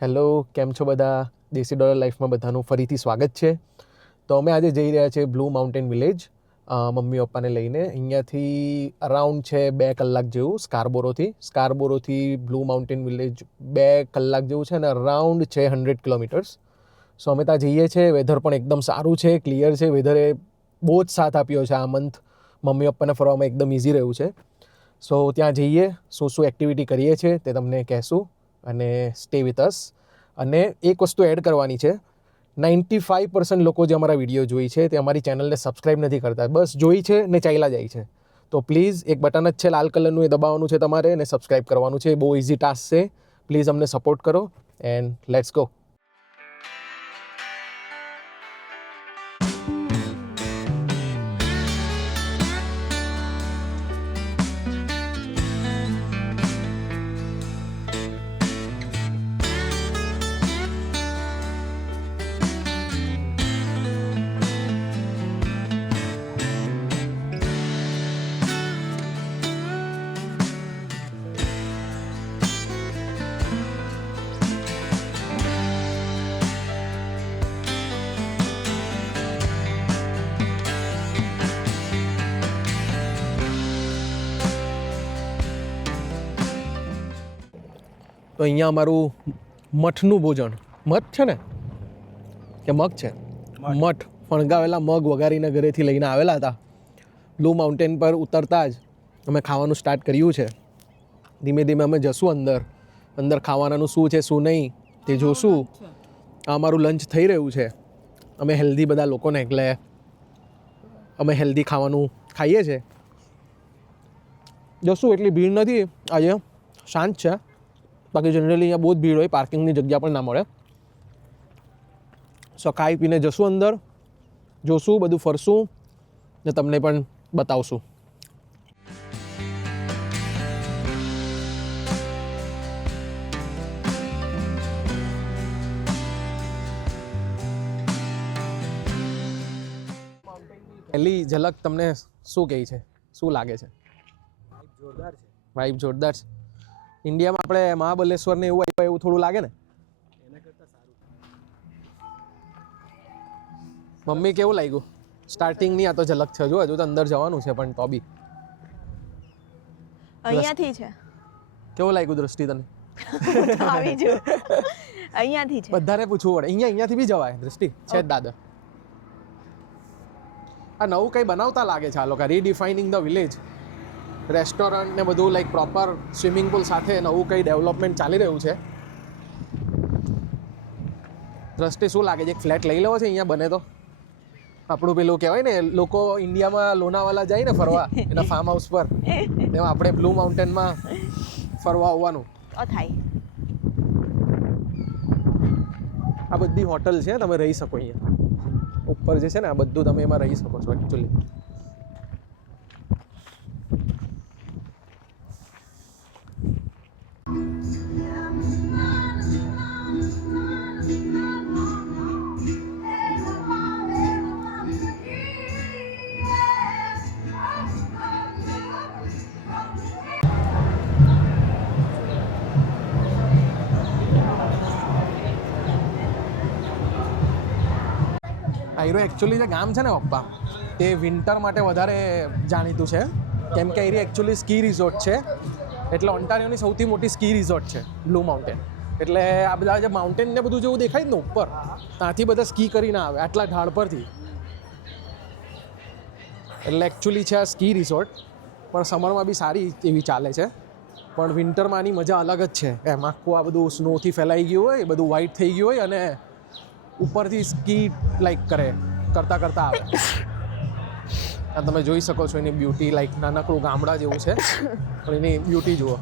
Hello, કેમ છો બધા? દેશી ડોલર લાઈફમાં બધાનું ફરીથી સ્વાગત છે. તો અમે આજે જઈ રહ્યા છીએ બ્લુ માઉન્ટેન વિલેજ મમ્મી પપ્પાને લઈને. અહીંયાથી અરાઉન્ડ છે 2 કલાક જેવું સ્કારબોરોથી બ્લુ માઉન્ટેન વિલેજ 2 કલાક જેવું છે અને અરાઉન્ડ છે 100 કિલોમીટર્સ. સો અમે ત્યાં જઈએ છીએ. વેધર પણ એકદમ સારું છે, ક્લિયર છે. વેધરે બહુ જ સાથ આપ્યો છે આ મંથ. મમ્મી પપ્પાને ફરવામાં એકદમ ઇઝી રહ્યું છે. સો ત્યાં જઈએ, શું એક્ટિવિટી કરીએ છીએ તે તમને કહેશું અને સ્ટે વિથ અસ. અને એક વસ્તુ એડ કરવાની છે, 95% લોકો જે અમારા વિડીયો જોઈ છે તે અમારી ચેનલને સબસ્ક્રાઈબ નથી કરતા. બસ જોઈ છે ને ચાલ્યા જાય છે. તો પ્લીઝ એક બટન જ છે લાલ કલરનું, એ દબાવવાનું છે તમારે અને સબસ્ક્રાઈબ કરવાનું છે. બહુ ઇઝી ટાસ્ક છે. પ્લીઝ અમને સપોર્ટ કરો એન્ડ લેટ્સ ગો. તો અહીંયા અમારું મઠનું ભોજન, મઠ છે ને કે મગ છે? મઠ, ફણગાવેલા મગ વઘારીને ઘરેથી લઈને આવેલા હતા. બ્લુ માઉન્ટેન પર ઉતરતા જ અમે ખાવાનું સ્ટાર્ટ કર્યું છે. ધીમે ધીમે અમે જશું અંદર ખાવાનાનું શું છે શું નહીં તે જોશું. આ અમારું લંચ થઈ રહ્યું છે. અમે હેલ્ધી બધા લોકોને, એટલે અમે હેલ્ધી ખાવાનું ખાઈએ છીએ. જશું, એટલી ભીડ નથી આજે, શાંત છે. બાકી જનરલી અહીંયા બહુ જ ભીડ હોય, પાર્કિંગની જગ્યા પણ ના મળે. સો ખાઈ પીને જશું અંદર, જોશું, બધું ફરશું ને તમને પણ બતાવશું. પહેલી ઝલક તમને શું કહે છે, શું લાગે છે? જોરદાર છે. વાઇબ જોરદાર છે. ઇન્ડિયામાં આપણે મહાબલેશ્વર ને એવું થોડું લાગે ને? એના કરતાં સારું. મમ્મી કેવું લાગ્યું સ્ટાર્ટિંગની? આ તો ઝલક છે, હજુ તો અંદર જવાનું છે પણ તો બી. અહીંયાથી છે. કેવું લાગ્યું દ્રષ્ટિ તને? આવી જો અહીંયાથી છે. બધાને પૂછવું પડે. અહીંયાથી બી જવાય દ્રષ્ટિ? છે જ દાદા. આ નવું કંઈ બનાવતા લાગે છે આ લોકો, રીડિફાઇનિંગ ધ વિલેજ. રેસ્ટોરન્ટ ને બધું લાઈક પ્રોપર સ્વિમિંગ પુલ સાથે નવું કંઈ ડેવલપમેન્ટ ચાલી રહ્યું છે. દ્રષ્ટિ શું લાગે છે? એક ફ્લેટ લઈ લેવો છે અહીંયા બને તો. આપણું પેલું કહેવાય ને, લોકો ઇન્ડિયામાં લોનાવાલા જાય ને ફરવા એના ફાર્મ હાઉસ પર, તેમાં આપણે બ્લુ માઉન્ટેનમાં ફરવા આવવાનું. થાય. આ બધી હોટલ છે, તમે રહી શકો અહીંયા. ઉપર જે છે ને આ બધું તમે એમાં રહી શકો છો એકચ્યુઅલી. આયરો એકચ્યુઅલી જે ગામ છે ને પપ્પા, તે વિન્ટર માટે વધારે જાણીતું છે. કેમ કે એરી એકચ્યુઅલી સ્કી રિઝોર્ટ છે. એટલે ઓન્ટારિયોની સૌથી મોટી સ્કી રિઝોર્ટ છે બ્લુ માઉન્ટેન. એટલે આ બધા જે માઉન્ટેન ને બધું જેવું દેખાય ને ઉપર, ત્યાંથી બધા સ્કી કરીને આવે આટલા ઢાળ પરથી. એટલે એકચ્યુઅલી છે આ સ્કી રિઝોર્ટ. પણ સમરમાં બી સારી એવી ચાલે છે. પણ વિન્ટરમાં આની મજા અલગ જ છે. એમ આખું આ બધું સ્નોથી ફેલાઈ ગયું હોય, બધું વ્હાઈટ થઈ ગયું હોય અને ઉપરથી સ્કી લાઈક કરતા આવે. આ તમે જોઈ શકો છો એની બ્યુટી. લાઈક નાનકડું ગામડા જેવું છે પણ એની બ્યુટી જુઓ.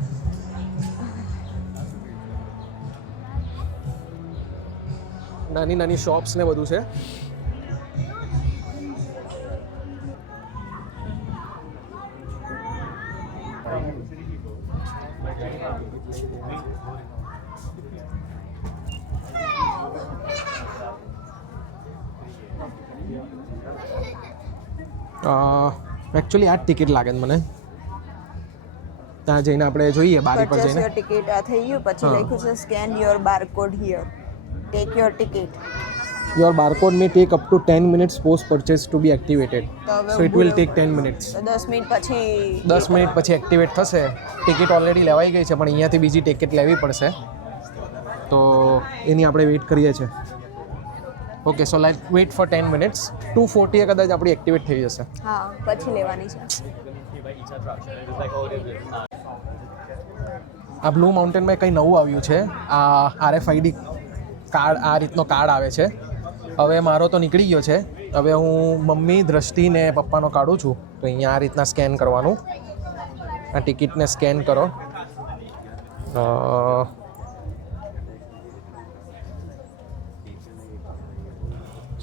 નાની નાની શોપ્સ ને બધું છે. એકચ્યુઅલી આ જ ટિકિટ લાગે છે મને. ત્યાં જઈને આપણે જોઈએ બારી પર પરચેસ જઈને. યોર ટિકિટ આ થઈ ગયું. પછી હા. લખ્યું છે scan your barcode here, take your ticket. Your barcode may take up to 10 minutes post purchase to be activated. તો હવે So it ઊભું will રહેવું take 10 પડશે. minutes. તો 10 મિનિટ પછી 10 મિનિટ પછી એક્ટિવેટ થશે. ટિકિટ ઓલરેડી લેવાઈ ગઈ છે પણ અહીંયાથી બીજી ટિકિટ લેવી પડશે, તો એની આપણે વેઇટ કરીએ છીએ. ઓકે, સો લાઈક વેઇટ ફોર 10 મિનિટ્સ. 2:40 કદાચ આપણી એક્ટિવેટ થઈ જશે. હા પછી લેવાની છે. આ બ્લુ માઉન્ટેનમાં કંઈ નવું આવ્યું છે. આ RFID કાર્ડ, આ રીતનો કાર્ડ આવે છે. હવે મારો તો નીકળી ગયો છે. હવે હું મમ્મી, દ્રષ્ટિ ને પપ્પાનો કાઢું છું. તો અહીંયા આ રીતના સ્કેન કરવાનું. આ ટિકિટને સ્કેન કરો.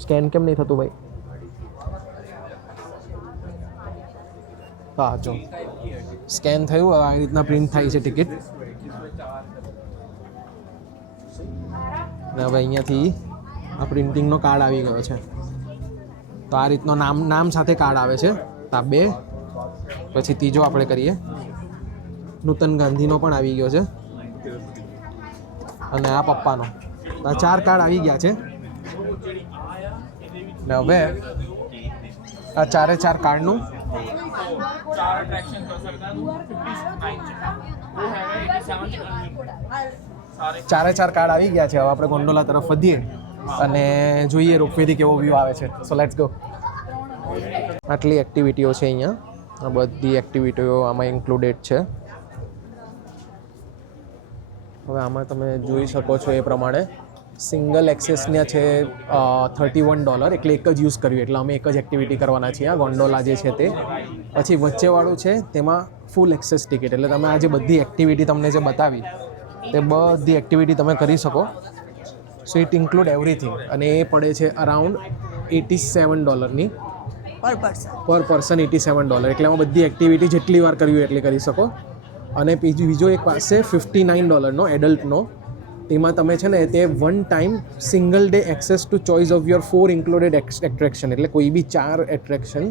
સ્કેન કેમ નહીં થતું ભાઈ? હા જો સ્કેન થયું. હવે આવી રીતના પ્રિન્ટ થાય છે ટિકિટ. અને હવે અહીંયાથી આ પ્રિન્ટિંગનો કાર્ડ આવી ગયો છે. તો આ રીતનો નામ સાથે કાર્ડ આવે છે. આ 2, પછી ત્રીજો આપણે કરીએ. નૂતન ગાંધીનો પણ આવી ગયો છે, અને આ પપ્પાનો. આ 4 કાર્ડ આવી ગયા છે. ને હવે આ 4 કાર્ડનું ચારે ચાર કાર્ડ આવી ગયા છે. હવે આપણે ગોંડોલા તરફ વધીએ અને જોઈએ રોપવેથી કેવો વ્યૂ આવે છે. So let's go. આટલી એક્ટિવિટીઓ છે અહીંયા. આ બધી એક્ટિવિટીઓ આમાં ઇન્ક્લુડેડ છે. હવે આમાં તમે જોઈ શકો છો એ પ્રમાણે સિંગલ એક્સેસના છે $31, એટલે એક જ યુઝ કર્યું, એટલે અમે એક જ એક્ટિવિટી કરવાના છીએ. આ ગોંડોલા જે છે તે. પછી વચ્ચેવાળું છે તેમાં ફૂલ એક્સેસ ટિકિટ, એટલે તમે આ જે બધી એક્ટિવિટી તમને જે બતાવી તે બધી એક્ટિવિટી તમે કરી શકો. સો ઇટ ઇન્ક્લુડ એવરીથિંગ, અને એ પડે છે અરાઉન્ડ $87 પર પર્સન. $87, એટલે એમાં બધી એક્ટિવિટી જેટલી વાર કરવી હોય એટલી કરી શકો. અને બીજો એક પાસે $59 એડલ્ટનો, તેમાં તમે છે ને તે one time single day access two choice of your 4 included attraction, એટલે કોઈ બી 4 એટ્રેક્શન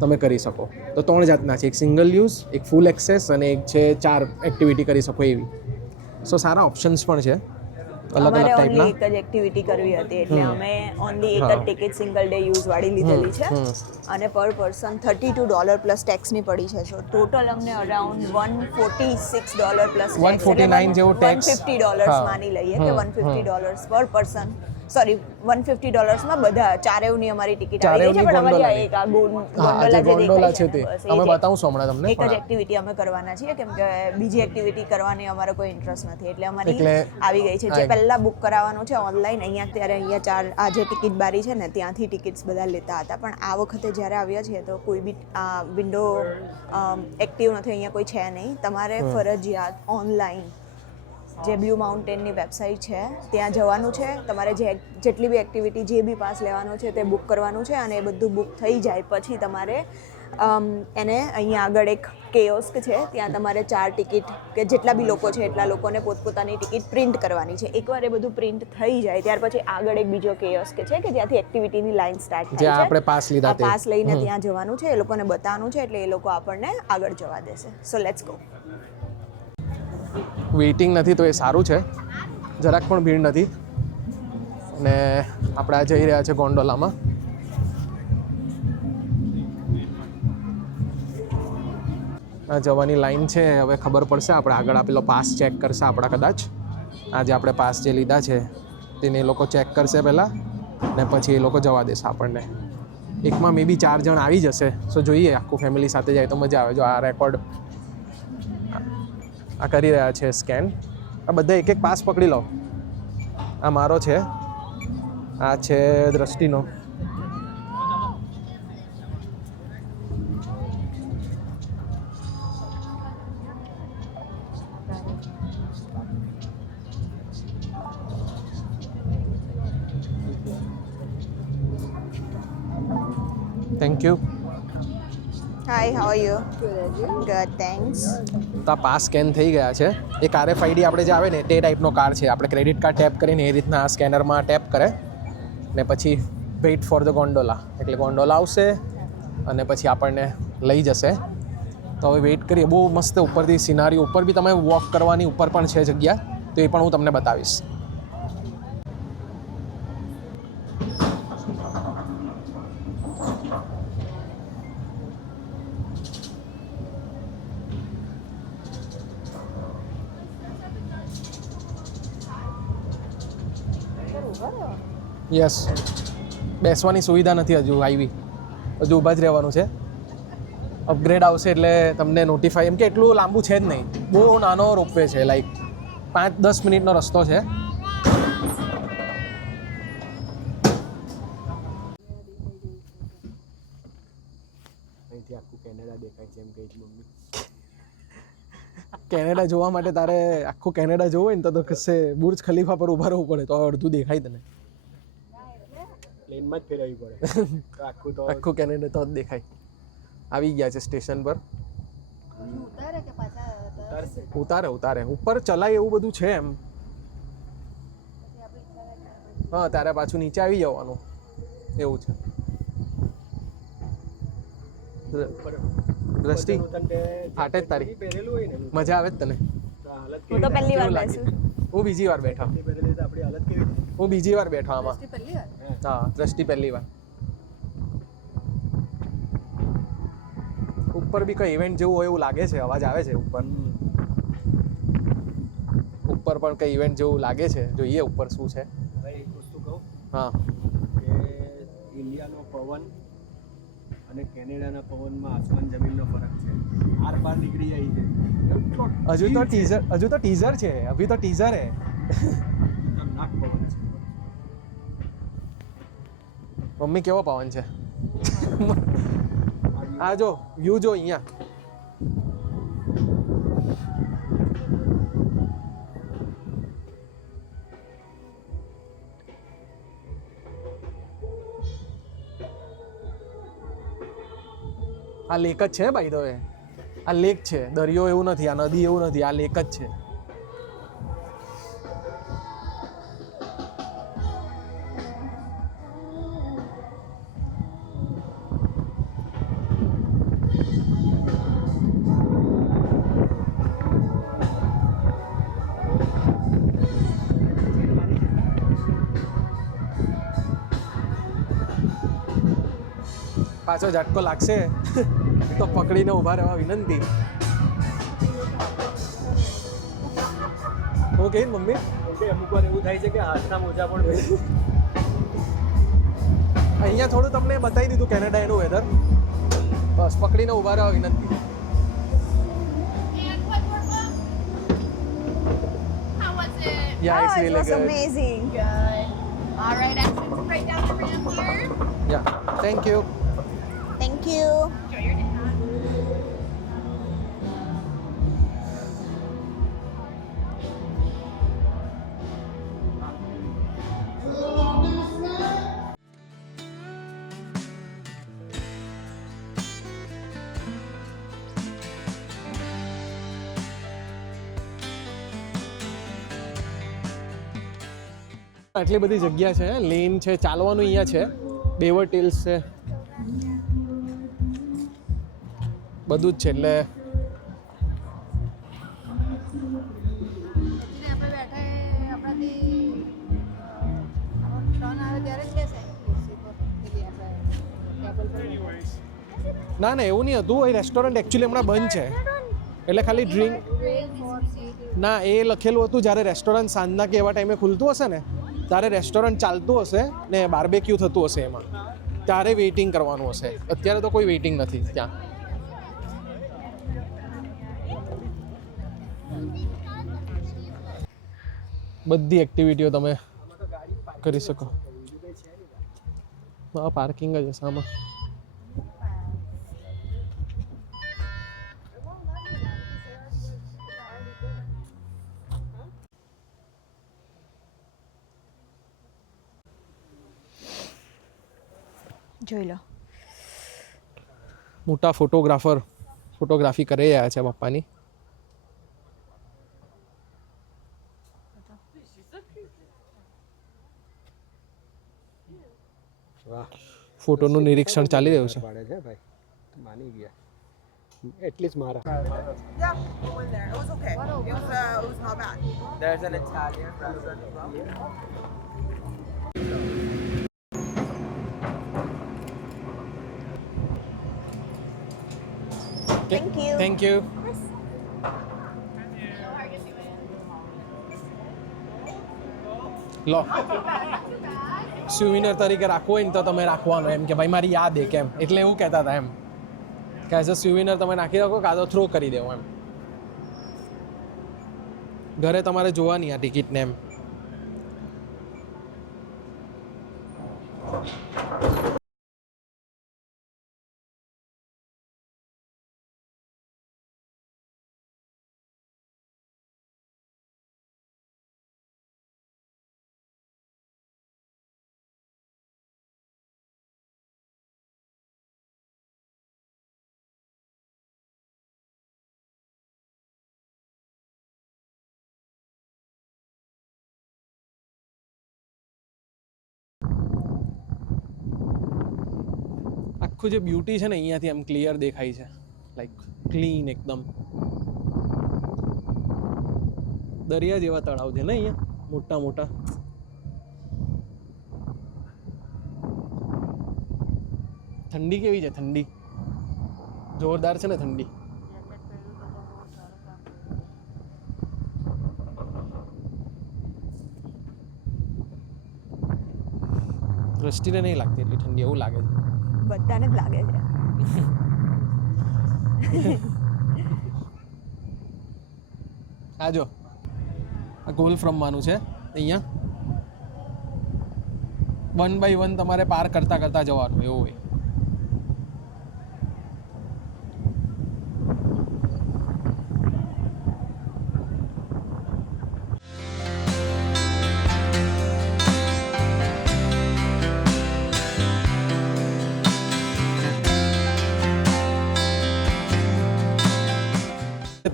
તમે કરી શકો. તો 3 જાતના છે, એક સિંગલ યુઝ, એક ફૂલ એક્સેસ અને એક છે 4 એક્ટિવિટી કરી શકો એવી. સો સારા ઓપ્શન્સ પણ છે અલગ અલગ અમારે ટાઈપના. ઓનલી એક જ એક્ટિવિટી કરવી હતી, એટલે અમે ઓનલી એક જ ટિકિટ સિંગલ ડે યુઝ વાળી લીધેલી છે. અને પર પર્સન $32 પ્લસ ટેક્સની પડી છે. સો ટોટલ અમને અરાઉન્ડ $146 પ્લસ ટેક્સ, $149 જેવો tax. $150 માની લઈએ કે $150 પર પર્સન. સોરી, $150 માં બધા ચારેવની અમારી ટિકિટ આવી ગઈ છે. પણ અમારી આ એક આ ગોંડોલા છે તે અમે બતાવશું હમણાં તમને. એક જ એક્ટિવિટી અમે કરવાના છીએ, કેમ કે બીજી એક્ટિવિટી કરવાની અમારો કોઈ ઇન્ટરેસ્ટ નથી, એટલે અમારી એટલે આવી ગઈ છે. જે પહેલા બુક કરાવવાનું છે ઓનલાઈન, અહીંયા 4 આ જે ટિકિટ બારી છે ને ત્યાંથી ટિકિટ્સ બધા લેતા હતા. પણ આ વખતે જ્યારે આવ્યા છીએ તો કોઈ બી વિન્ડો એક્ટિવ નથી, અહીંયા કોઈ છે નહીં. તમારે ફરજિયાત ઓનલાઈન જે બ્લુ માઉન્ટેનની વેબસાઇટ છે ત્યાં જવાનું છે. તમારે જેટલી બી એક્ટિવિટી, જે બી પાસ લેવાનો છે તે બુક કરવાનું છે, અને એ બધું બુક થઈ જાય પછી તમારે એને અહીંયા આગળ એક કેયોસ્ક છે, ત્યાં તમારે 4 ટિકિટ કે જેટલા બી લોકો છે એટલા લોકોને પોતપોતાની ટિકિટ પ્રિન્ટ કરવાની છે. એકવાર એ બધું પ્રિન્ટ થઈ જાય ત્યાર પછી આગળ એક બીજો કેયોસ્ક છે કે જ્યાંથી એક્ટિવિટીની લાઈન સ્ટાર્ટ થાય છે. જ્યાં આપણે પાસ લીધા તે પાસ લઈને ત્યાં જવાનું છે, એ લોકોને બતાવવાનું છે, એટલે એ લોકો આપણને આગળ જવા દેશે. So let's go. વેઇટિંગ નથી તો એ સારું છે, જરાક પણ ભીડ નથી. અને આપણે આ જઈ રહ્યા છે ગોંડોલામાં. આ જવાની લાઈન છે. હવે ખબર પડશે આપણે આગળ આપેલો પાસ ચેક કરશે આપણા કદાચ. આજે આપણે પાસ જે લીધા છે તેને એ લોકો ચેક કરશે પહેલાં, ને પછી એ લોકો જવા દેશે આપણને. એકમાં મે બી 4 જણ આવી જશે. સો જોઈએ, આખું ફેમિલી સાથે જાય તો મજા આવે. જો આ રેકોર્ડ આ કરી રહ્યા છે સ્કેન. આ બધા એક એક પાસ પકડી લો. આ મારો છે, આ છે દ્રષ્ટિનો. Thank you. Hi, how are you? Good, thanks. તો આ પાસ સ્કેન થઈ ગયા છે. એક RFID આપણે જે આવે ને તે ટાઈપનો કાર્ડ છે. આપણે ક્રેડિટ કાર્ડ ટેપ કરીને એ રીતના આ સ્કેનરમાં ટેપ કરે ને પછી વેઇટ ફોર ધ ગોન્ડોલા, એટલે ગોન્ડોલા આવશે અને પછી આપણને લઈ જશે તો હવે વેઇટ કરીએ. બહુ મસ્ત ઉપરથી સિનારી, ઉપર બી તમે વોક કરવાની ઉપર પણ છે જગ્યા, તો એ પણ હું તમને બતાવીશ. યસ, બેસવાની સુવિધા નથી હજુ આવી, હજુ ઊભા જ રહેવાનું છે. અપગ્રેડ આવશે એટલે તમને નોટિફાઈ, એમ કે એટલું લાંબુ છે જ નહીં, બહુ નાનો રોપવે છે, લાઈક 5-10 મિનિટનો રસ્તો છે. અહીંથી આખું કેનેડા દેખાય છે એમ કહી મમ્મી. કેનેડા જોવા માટે તારે આખું કેનેડા જોવું હોય ને તો કશે બુર્જ ખલીફા પર ઊભા રહેવું પડે, તો અડધું દેખાય તને. પ્લેનમાં જ ફેરવવી પડે તો આખું તો આખું કેનેડા તો જ દેખાય. આવી ગયા છે સ્ટેશન પર. ઉતારે ઉપર ચલાય એવું બધું છે એમ. હા, ત્યારે પાછું નીચે આવી જવાનું એવું છે. દ્રષ્ટિ ફાટે જ તારી, પહેરેલું હોય ને મજા આવે જ તને? તો હાલત હું તો પહેલી વાર કેવું લાગે? બેસું. હું બીજી વાર બેઠા. પહેરેલી તો આપણી હાલત કેવી થાય? હું બીજી વાર બેઠો આમાં. હા, દ્રષ્ટિ પહેલી વાર. ઉપર બી કઈ ઇવેન્ટ જેવું હોય એવું લાગે છે, અવાજ આવે છે ઉપર. ઉપર પણ કઈ ઇવેન્ટ જેવું લાગે છે, જોઈએ ઉપર શું છે. ભાઈ એક વસ્તુ કહું હા, કે ઇન્ડિયાનો પવન અને કેનેડાના પવનમાં આસમાન જમીનનો ફરક છે. આર પાર નીકળી જાય છે. હજુ તો ટીઝર છે, અભી તો ટીઝર હે. નાક પવન છે. મમ્મી કેવો પવન છે. આ જો વ્યૂ જો અહીંયા. આ લેક જ છે ભાઈ, તો આ લેક છે, દરિયો એવું નથી, આ નદી એવું નથી, આ લેક જ છે. પાછો ઝટકો લાગશે તો પકડીને ઊભા રહેવા વિનંતી. હું કહી મમ્મી, અમુક વાર એવું થાય છે કે હાથના મોજા પણ અહીંયા થોડું તમને બતાવી દીધું કેનેડા એનું વેધર. બસ પકડીને ઊભા રહેવા વિનંતી. How was it? Yeah, it's it really was good. amazing. Good. All right, Ashton, right down the ramp here. Yeah, thank you. Thank you. Enjoy your day. આટલી બધી જગ્યા છે, લેન છે, ચાલવાનું અહીંયા છે, બેવર ટેલ્સ છે, બધું જ છે. એટલે આપણે બેઠા આપણાથી ટર્ન આવે ત્યારે જ બેસાય ના એવું નહીં હતું. એ રેસ્ટોરન્ટ એકચ્યુઅલી હમણાં બંધ છે, એટલે ખાલી ડ્રિંક. ના, એ લખેલું હતું જ્યારે રેસ્ટોરન્ટ સાંજના કે એવા ટાઈમે ખુલતું હશે ને, ત્યારે રેસ્ટોરન્ટ ચાલતું હશે ને બાર્બેક્યુ થતું હશે એમાં, ત્યારે વેઇટિંગ કરવાનું હશે. અત્યારે તો કોઈ વેઇટિંગ નથી ત્યાં. બધી એક્ટિવિટીઓ તમે કરી શકો. હા, પાર્કિંગ જ હશે આમાં. જોઈ લો. મોટા ફોટોગ્રાફર ફોટોગ્રાફી કરી રહ્યા છે પપ્પાની. વાહ, ફોટોનું નિરીક્ષણ ચાલી રહ્યું છે. પાડે છે ભાઈ, માની ગયા. એટલી જ મારા Yeah, we went there. It was okay. It was not bad. There's an Italian restaurant as well. Thank you. Thank you. લો સુવિનર તરીકે રાખવું હોય ને તો તમે રાખવાનું એમ કે ભાઈ મારી યાદ એક એમ એટલે એવું કહેતા હતા એમ કે એઝ અ સુવિનર તમે નાખી રાખો કાં તો થ્રો કરી દેવો એમ ઘરે તમારે જોવાની આ ટિકિટને એમ આખું જે બ્યુટી છે ને અહીંયાથી આમ ક્લિયર દેખાય છે લાઈક ક્લીન એકદમ દરિયા જેવા તળાવ છે ને અહીંયા મોટા મોટા ઠંડી કેવી છે ઠંડી જોરદાર છે ને ઠંડી દ્રષ્ટિને નહીં લાગતી એટલી ઠંડી એવું લાગે છે બધાને જ લાગે છે. આ જો આ ગોલ્ફ રમવાનું છે અહીંયા 1 by 1 તમારે પાર કરતા કરતા જવાનું એવું હોય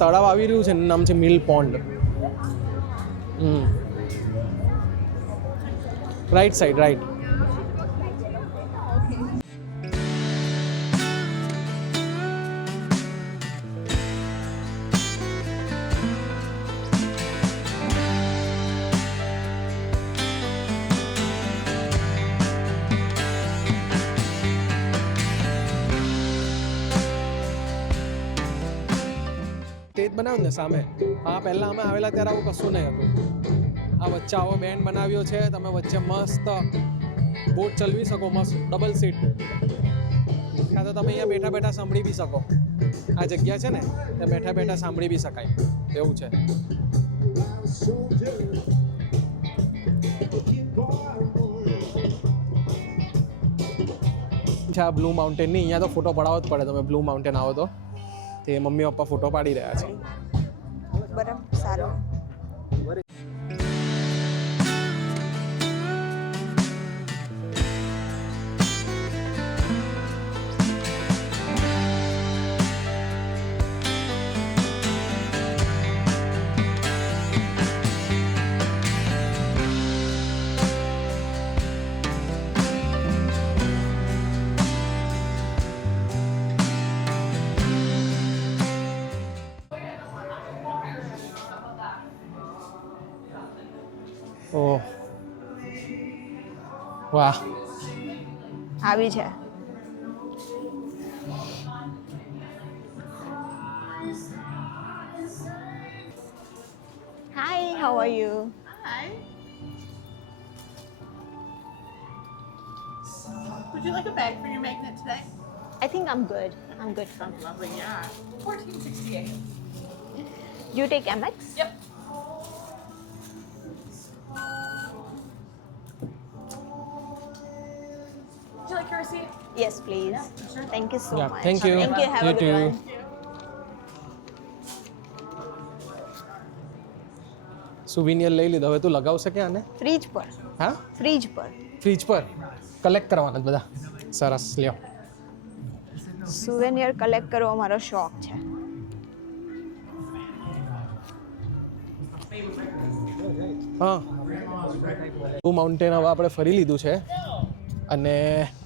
તળાવ આવી રહ્યું છે એનું નામ છે mill pond right side right stage બનાવ્યું ને સામે હા પહેલાં અમે આવેલા ત્યારે આવું કશું નહીં હતું આ વચ્ચે આવો બેન્ડ બનાવ્યો છે તમે વચ્ચે મસ્ત બોટ ચલાવી શકો મસ્ત ડબલ સીટ કાં તો તમે અહીંયા બેઠા બેઠા સાંભળી બી શકો આ જગ્યા છે ને ત્યાં બેઠા બેઠા સાંભળી બી શકાય એવું છે આ બ્લુ માઉન્ટેનની અહીંયા તો ફોટો પડાવવો જ પડે તમે બ્લુ માઉન્ટેન આવો તો તે મમ્મી પપ્પા ફોટો પાડી રહ્યા છે બરાબર સારું. ઓહ વાહ આવી છે. Hi how are you? Hi. Would you like a bag for your magnet today? I think I'm good. I'm good from. Lovely, yeah. 1468. You take Amex? Yep. Would you like your receipt? Yes, please. Sure. Thank you so Yeah, much. thank you. Thank you. Have You a good too. one. સુવિનિયર લઈ લીધો હવે તું લગાવશે કે આને fridge પર. હા fridge પર. Fridge પર કલેક્ટ કરવાના જ બધા સરસ લ્યો સુવેનિયર કલેક્ટ કરવો મારો શોખ છે. હા બ્લુ માઉન્ટેન હવે આપણે ફરી લીધું છે અને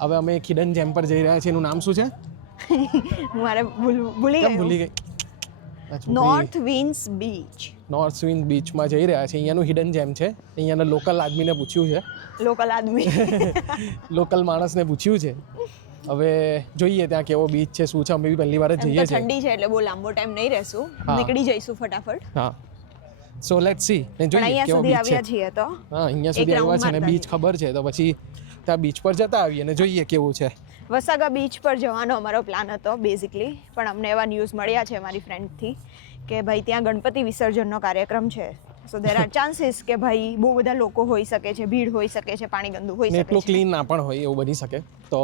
હવે અમે એક હિડન જેમ પર જઈ રહ્યા છીએ એનું નામ શું છે મારે ભૂલી કેમ ભૂલી ગઈ. ગઈ? નોર્થ વિન્સ બીચ. નોર્થ સ્વિંગ બીચમાં જઈ રહ્યા છે. અહીંયાનું હિડન જેમ છે. અહીંયાના લોકલ આદમીને પૂછ્યું છે, લોકલ આદમી. લોકલ માણસને પૂછ્યું છે. હવે જોઈએ ત્યાં કેવો બીચ છે, શું છે. અમે બી પહેલી વાર જ એમ તો જઈએ છીએ. ઠંડી છે એટલે બહુ લાંબો ટાઈમ નહીં રહેશું, હા. નીકળી જઈશું ફટાફટ. હા, સો લેટ્સ સી ને પણ જોઈએ અહીંયા કેવો સુધી બીચ છે. આવ્યા છીએ તો હા, અહીંયા એક સુધી round આવ્યા છે ને મારતા બીચ ખબર છે તો પછી ત્યાં બીચ પર જતા આવીએ ને જોઈએ કેવું છે. વસાગા બીચ પર જવાનો અમારો પ્લાન હતો બેઝિકલી, પણ અમને એવા ન્યૂઝ મળ્યા છે મારી ફ્રેન્ડથી કે ભાઈ ત્યાં ગણપતિ વિસર્જનનો કાર્યક્રમ છે. સો દેર આર ચાન્સીસ કે ભાઈ બહુ બધા લોકો હોઈ શકે છે, ભીડ હોઈ શકે છે, પાણી ગંદુ હોઈ ને શકે એટલું છે. ક્લીન ના પણ હોય એવું બની શકે. તો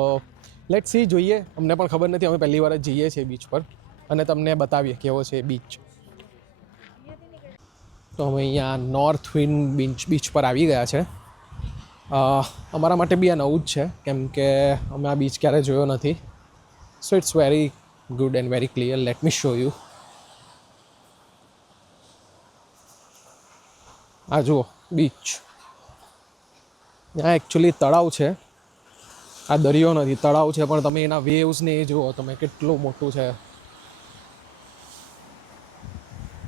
લેટ્સ સી, જોઈએ. અમને પણ ખબર નથી, અમે પહેલી વાર જ જઈએ છીએ બીચ પર અને તમને બતાવીએ કેવો છે બીચ. તો અમે અહીંયા નોર્થ વિન્ડ બીચ પર આવી ગયા છે. અમારા માટે બી આ નવું જ છે કેમ કે અમે આ બીચ ક્યારે જોયો નથી. So it's very good and very clear. Let me show you. આ જુઓ બીચ. ત્યાં એકચ્યુઅલી તળાવ છે, આ દરિયો નથી, તળાવ છે. પણ તમે એના વેવ્સને એ જુઓ તમે કેટલું મોટું છે.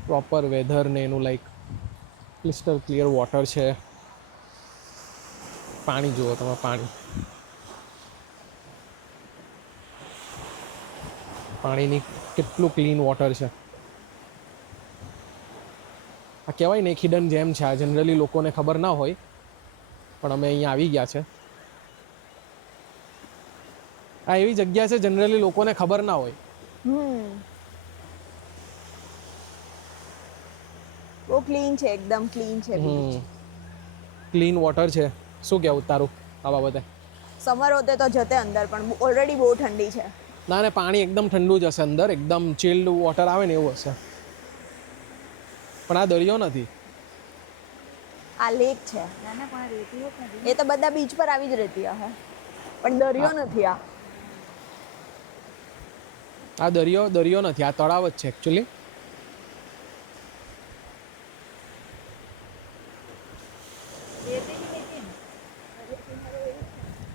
પ્રોપર વેધર ને એનું લાઈક ક્રિસ્ટલ ક્લિયર વોટર છે. પાણી જુઓ તમે, પાણીની કેટલું ક્લીન વોટર છે. આ કહેવાય ને એક હિડન જેમ છે. આ જનરલી લોકોને ખબર ના હોય પણ અમે અહીંયા આવી ગયા છે. આ એવી જગ્યા છે જનરલી લોકોને ખબર ના હોય. બહુ ક્લીન છે, એકદમ ક્લીન છે બીચ. ક્લીન વોટર છે. શું કહેવું તારું આ બાબતે? સમર હોતે તો જતે અંદર, પણ ઓલરેડી બહુ ઠંડી છે. ના, ને પાણી એકદમ ઠંડુ જ હશે અંદર, એકદમ ચિલ્ડ વોટર આવે ને એવું હશે. પણ આ દરિયો નથી, આ લેક છે. એ તો બધા બીચ પર આવી જ રહેતી હશે, પણ દરિયો નથી. આ દરિયો નથી, આ તળાવ જ છે એકચ્યુઅલી.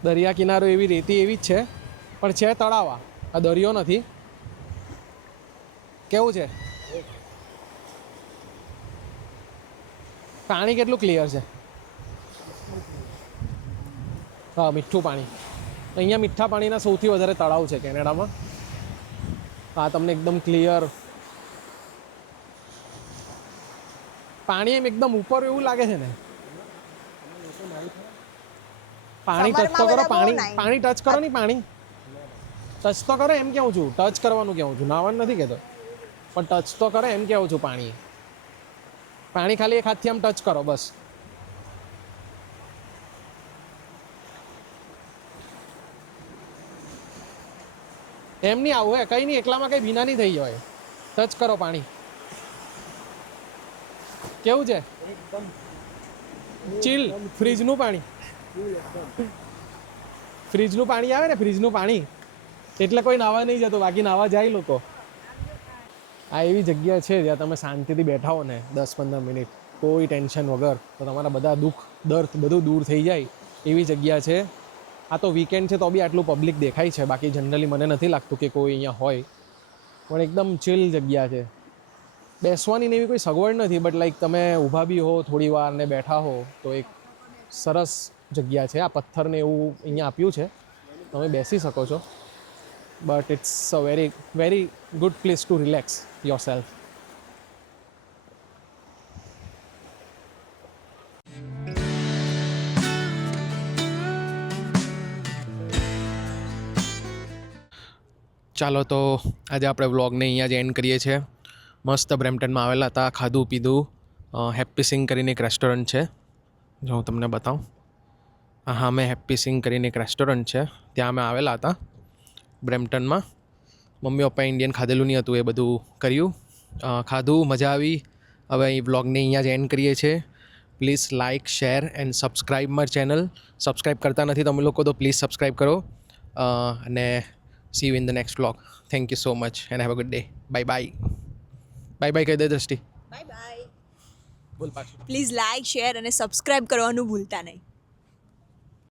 દરિયા કિનારો એવી રેતી એવી જ છે પણ છે તળાવ. આ દરિયો નથી. કેવું છે પાણી? કેટલું ક્લિયર છે. હા, મીઠું પાણી. અહીંયા મીઠા પાણીના સૌથી વધારે તળાવ છે કેનેડામાં. હા, તમને એકદમ ક્લિયર પાણી એમ એકદમ ઉપર એવું લાગે છે ને. પાણી ટચ તો કરો, પાણી ટચ કરો ને, પાણી ટચ તો કરો એમ કહું છું. ટચ કરવાનું કહું છું, નાવાનું નથી કહેતો, પણ ટચ તો કરો એમ કહું છું. પાણી ખાલી એક હાથથી આમ ટચ કરો બસ. એમ નહીં આવું હે, કંઈ નહીં, એકલામાં કંઈ ભીના નહીં થઈ જાય. ટચ કરો પાણી. કેવું છે? ચીલ. ફ્રીજનું પાણી, ફ્રીજનું પાણી આવે ને, ફ્રીજનું પાણી એટલે કોઈ નાવા નહીં જતું, બાકી નાવા જાય લોકો. આ એવી જગ્યા છે જ્યાં તમે શાંતિથી બેઠા હો ને 10-15 મિનિટ કોઈ ટેન્શન વગર, તો તમારા બધા દુઃખ દર્દ બધું દૂર થઈ જાય એવી જગ્યા છે. આ તો વીકેન્ડ છે તો બી આટલું પબ્લિક દેખાય છે, બાકી જનરલી મને નથી લાગતું કે કોઈ અહીંયા હોય. પણ એકદમ ચિલ જગ્યા છે. બેસવાની ને એવી કોઈ સગવડ નથી, બટ લાઈક તમે ઊભા બી હો થોડી વાર ને બેઠા હો તો એક સરસ જગ્યા છે. આ પથ્થરને એવું અહીંયા આપ્યું છે, તમે બેસી શકો છો. But it's a very very good place to relax yourself. ચાલો તો આજે આપણે વ્લોગને અહીંયા જ એન્ડ કરીએ છીએ. મસ્ત બ્રેમ્પટનમાં આવેલા હતા, ખાધું પીધું. હેપ્પી સિંગ કરીને એક રેસ્ટોરન્ટ છે, જો હું તમને બતાવું. હા, મેં હેપ્પી સિંગ કરીને એક રેસ્ટોરન્ટ છે, ત્યાં અમે આવેલા હતા બ્રેમ્પટનમાં. મમ્મી પપ્પાએ ઇન્ડિયન ખાધેલું નહીં હતું, એ બધું કર્યું, ખાધું, મજા આવી. હવે અહીં વ્લોગને અહીંયા જ એન્ડ કરીએ છીએ. Please like, share and subscribe my channel. Subscribe કરતા નથી તમે લોકો તો પ્લીઝ સબસ્ક્રાઈબ કરો. અને see you in the next vlog. Thank you so much and have a good day. Bye bye. Bye bye કહી દે દ્રષ્ટિ. Bye bye. બોલ પાછું. પ્લીઝ લાઈક, શેર અને સબસ્ક્રાઇબ કરવાનું ભૂલતા નહીં.